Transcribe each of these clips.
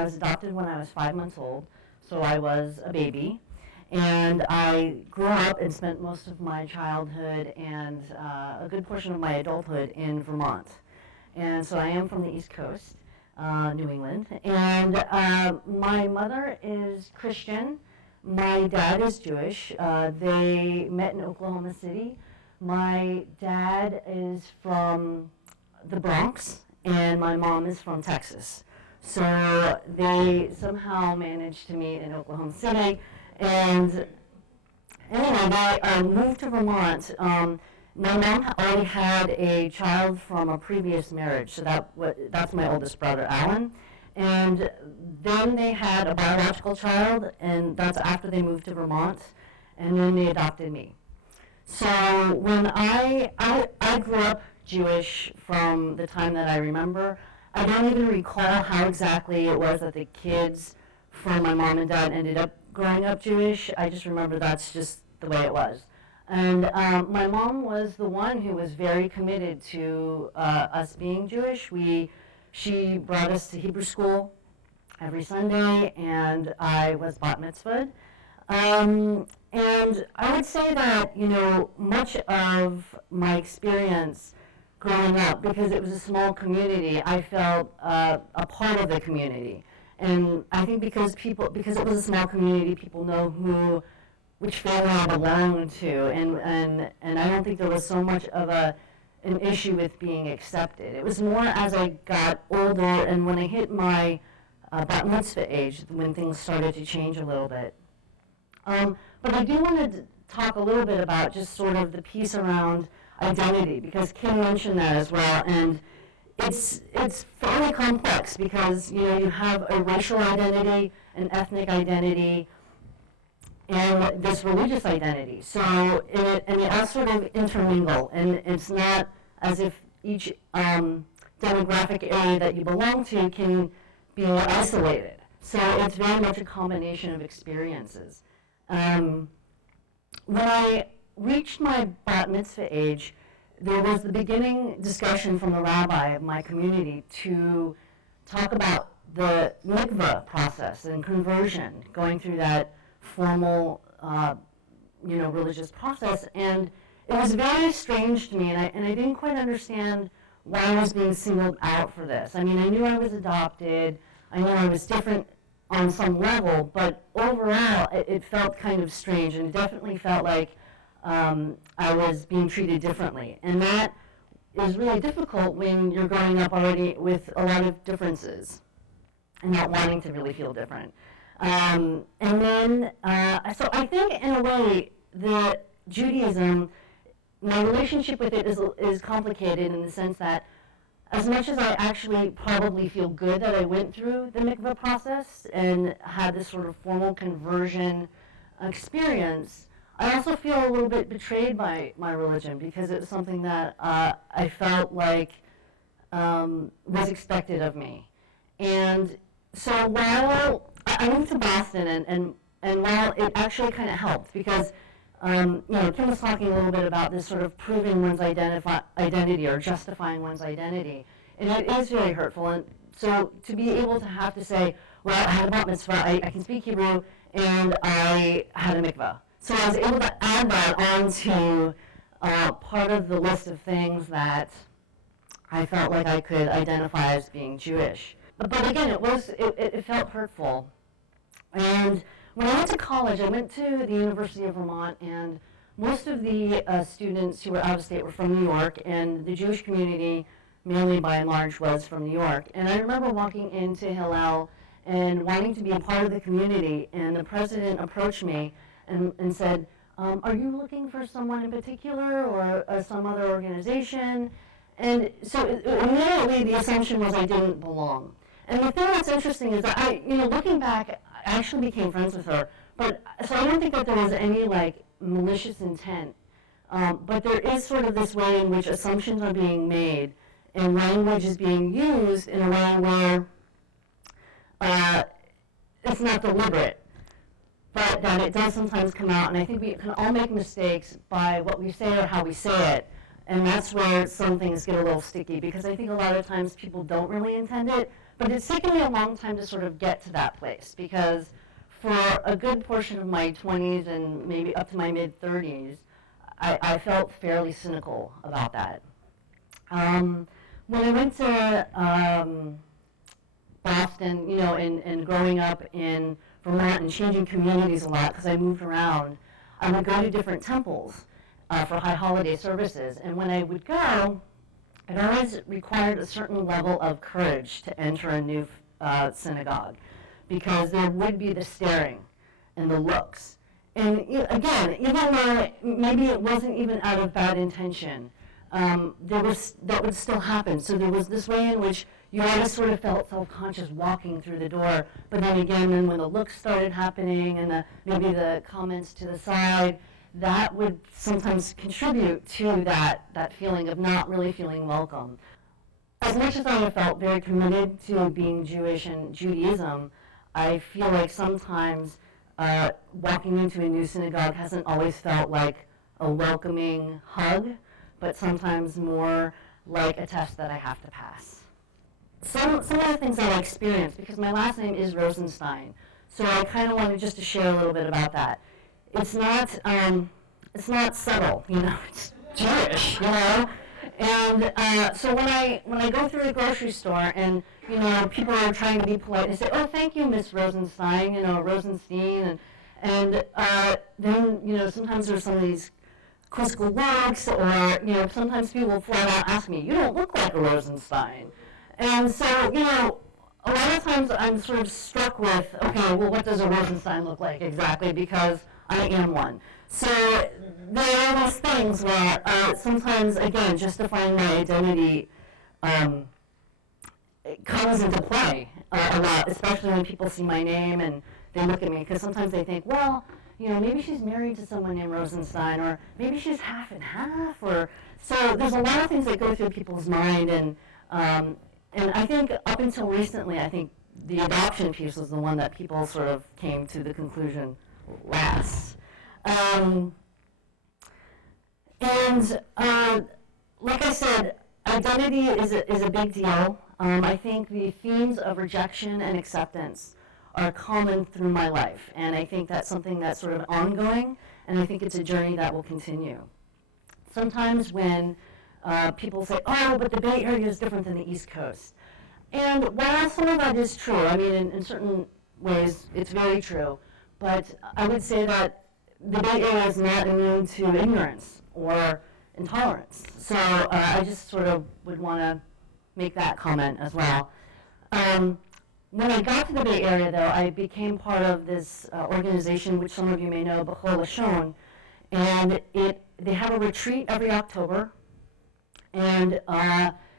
I was adopted when I was 5 months old, so I was a baby. And I grew up and spent most of my childhood and a good portion of my adulthood in Vermont. And so I am from the East Coast, New England. And my mother is Christian. My dad is Jewish. They met in Oklahoma City. My dad is from the Bronx, and my mom is from Texas. So they somehow managed to meet in Oklahoma City. And anyway, I moved to Vermont. My mom already had a child from a previous marriage, so that's my oldest brother, Alan. And then they had a biological child, and that's after they moved to Vermont, and then they adopted me. So when I grew up Jewish from the time that I remember. I don't even recall how exactly it was that the kids from my mom and dad ended up growing up Jewish. I just remember that's just the way it was. And my mom was the one who was very committed to us being Jewish. She brought us to Hebrew school every Sunday, and I was bat mitzvahed. And I would say that, much of my experience growing up, because it was a small community, I felt a part of the community. And I think because it was a small community, people know which family I belonged to, and I don't think there was so much of an issue with being accepted. It was more as I got older and when I hit my bat mitzvah age, when things started to change a little bit. But I do want to talk a little bit about just sort of the piece around identity, because Kim mentioned that as well, and it's fairly complex because you have a racial identity, an ethnic identity, and this religious identity. So it all sort of intermingle, and it's not as if each demographic area that you belong to can be isolated. So it's very much a combination of experiences. When I reached my bat mitzvah age, there was the beginning discussion from the rabbi of my community to talk about the mikvah process and conversion, going through that formal, religious process. And it was very strange to me, and I didn't quite understand why I was being singled out for this. I mean, I knew I was adopted, I knew I was different on some level, but overall, it felt kind of strange, and it definitely felt like I was being treated differently. And that is really difficult when you're growing up already with a lot of differences and not wanting to really feel different. So I think in a way that Judaism, my relationship with it is complicated in the sense that as much as I actually probably feel good that I went through the mikvah process and had this sort of formal conversion experience, I also feel a little bit betrayed by my religion because it was something that I felt like was expected of me. And so while I moved to Boston, and while it actually kind of helped because Kim was talking a little bit about this sort of proving one's identity or justifying one's identity, and it is very hurtful. And so to be able to have to say, well, I had a bat mitzvah, I can speak Hebrew, and I had a mikvah. So I was able to add that onto part of the list of things that I felt like I could identify as being Jewish. But again, it felt hurtful. And when I went to college, I went to the University of Vermont, and most of the students who were out of state were from New York, and the Jewish community, mainly by and large, was from New York. And I remember walking into Hillel and wanting to be a part of the community, and the president approached me and said, are you looking for someone in particular or some other organization? And so immediately the assumption was I didn't belong. And the thing that's interesting is that looking back, I actually became friends with her, so I don't think that there was any malicious intent, but there is sort of this way in which assumptions are being made and language is being used in a way where it's not deliberate, but that it does sometimes come out, and I think we can all make mistakes by what we say or how we say it, And that's where some things get a little sticky, because I think a lot of times people don't really intend it, but it's taken me a long time to sort of get to that place, because for a good portion of my 20s and maybe up to my mid-30s, I felt fairly cynical about that. When I went to Boston, you know, and growing up in Vermont and changing communities a lot, because I moved around, I would go to different temples for high holiday services. And when I would go, it always required a certain level of courage to enter a new synagogue, because there would be the staring and the looks. And again, even though maybe it wasn't even out of bad intention, that would still happen. So there was this way in which you always sort of felt self-conscious walking through the door, but then again, when the looks started happening and maybe the comments to the side, that would sometimes contribute to that feeling of not really feeling welcome. As much as I have felt very committed to being Jewish and Judaism, I feel like sometimes walking into a new synagogue hasn't always felt like a welcoming hug, but sometimes more like a test that I have to pass. Some of the things that I experienced, because my last name is Rosenstein, so I kind of wanted just to share a little bit about that. It's not subtle, you know, it's Jewish, you know? And so when I go through the grocery store and, you know, people are trying to be polite, they say, oh, thank you, Miss Rosenstein, you know, Rosenstein, and then, you know, sometimes there's some of these quizzical looks, or, you know, sometimes people will flat out ask me, you don't look like a Rosenstein. And so, you know, a lot of times I'm sort of struck with, okay, well, what does a Rosenstein look like exactly, because I am one. So there are those things where sometimes, again, justifying my identity it comes into play a lot, especially when people see my name and they look at me, because sometimes they think, well, you know, maybe she's married to someone named Rosenstein, or maybe she's half and half, or so there's a lot of things that go through people's mind, and I think up until recently, I think the adoption piece was the one that people sort of came to the conclusion last. Like I said, identity is a big deal. I think the themes of rejection and acceptance are common through my life, and I think that's something that's sort of ongoing, and I think it's a journey that will continue. Sometimes when people say, oh, but the Bay Area is different than the East Coast. And while some of that is true, I mean, in certain ways, it's very true, but I would say that the Bay Area is not immune to ignorance or intolerance. So I just sort of would want to make that comment as well. When I got to the Bay Area, though, I became part of this organization, which some of you may know, Oshman, and they have a retreat every October, and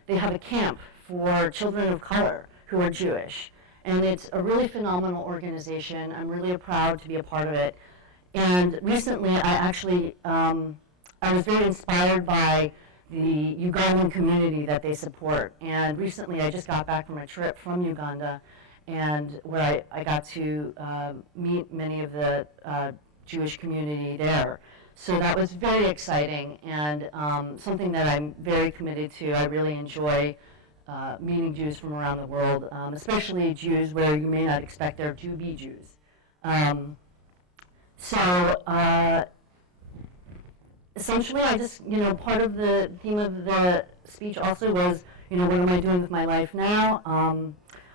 they have a camp for children of color who are Jewish. And it's a really phenomenal organization. I'm really proud to be a part of it. And recently, I was very inspired by the Ugandan community that they support. And recently, I just got back from a trip from Uganda, and where I got to meet many of the Jewish community there. So that was very exciting, and something that I'm very committed to. I really enjoy meeting Jews from around the world, especially Jews where you may not expect there to be Jews. Essentially, I just, you know, part of the theme of the speech also was, you know, what am I doing with my life now?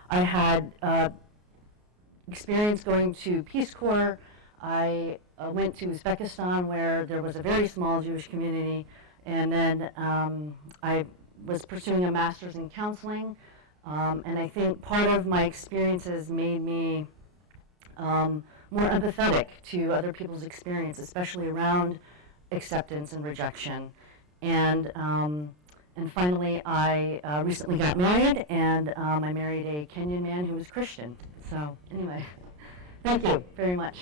I had experience going to Peace Corps. I went to Uzbekistan, where there was a very small Jewish community, and then I was pursuing a master's in counseling, and I think part of my experiences made me more empathetic to other people's experience, especially around acceptance and rejection. And finally, I recently got married, and I married a Kenyan man who was Christian. So anyway, thank you very much.